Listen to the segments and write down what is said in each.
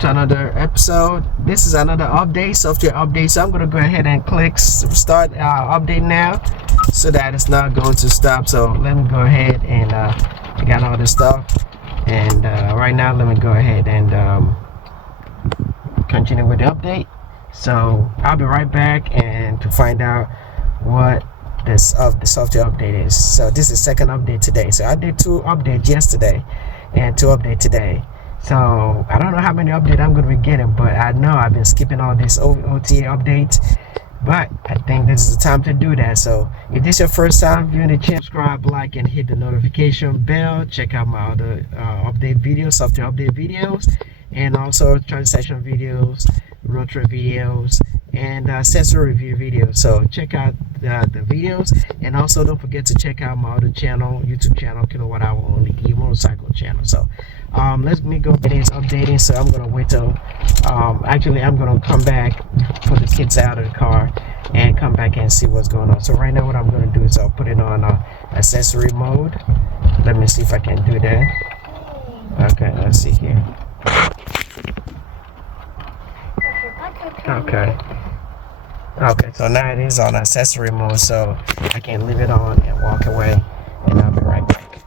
To another episode. This is another update, software update. So I'm going to go ahead and click start update now so that it's not going to stop. So let me go ahead and I got all this stuff, and right now let me go ahead and continue with the update. So I'll be right back and to find out what this of the software update is. So this is the second update today. So I did 2 updates yesterday and 2 updates today. So I don't know how many updates I'm going to be getting, but I know I've been skipping all these OTA updates, but I think this is the time to do that. So if this is your first time viewing the channel, subscribe, like, and hit the notification bell. Check out my other update videos, software update videos, and also transaction videos, road trip videos, and accessory review videos. So check out the videos, and also don't forget to check out my other channel, YouTube channel, KwhOnlyEv motorcycle channel. So let me go get this updating. So I'm gonna wait till actually I'm gonna come back, put the kids out of the car, and come back and see what's going on. So right now what I'm gonna do is I'll put it on accessory mode. Let me see if I can do that. Okay, let's see here. Okay, so now it is on accessory mode, so I can leave it on and walk away, and I'll be right back.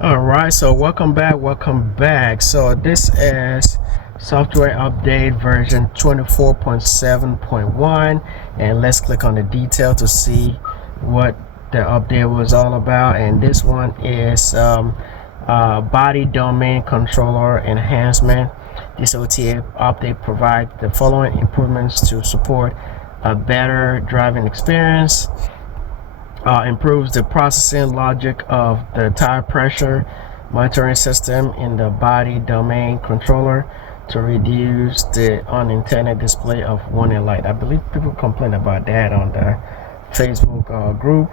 Alright, so welcome back. So this is software update version 24.7.1, and let's click on the detail to see what the update was all about. And this one is body domain controller enhancement. This OTA update provides the following improvements to support a better driving experience. Improves the processing logic of the tire pressure monitoring system in the body domain controller to reduce the unintended display of warning light. I believe people complain about that on the Facebook group,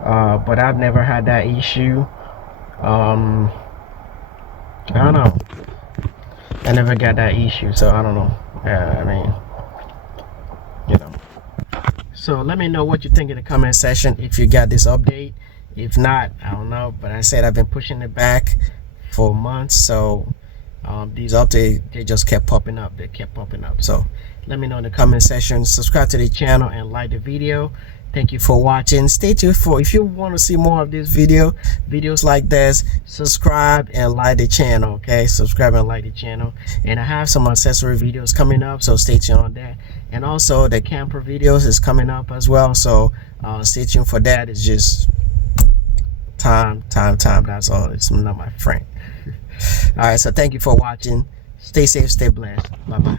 but I've never had that issue. I don't know. I never got that issue, so I don't know. I mean, you know. So let me know what you think in the comment section if you got this update. If not, I don't know. But I said I've been pushing it back for months, so these updates, they just kept popping up. They kept popping up. So let me know in the comment section. Subscribe to the channel and like the video. Thank you for watching. Stay tuned for, if you want to see more of this videos like this, subscribe and like the channel. Okay, subscribe and like the channel. And I have some accessory videos coming up, so stay tuned on that. And also the camper videos is coming up as well, so stay tuned for that. It's just time, that's all. It's not my friend. All right, so thank you for watching. Stay safe, stay blessed. Bye bye.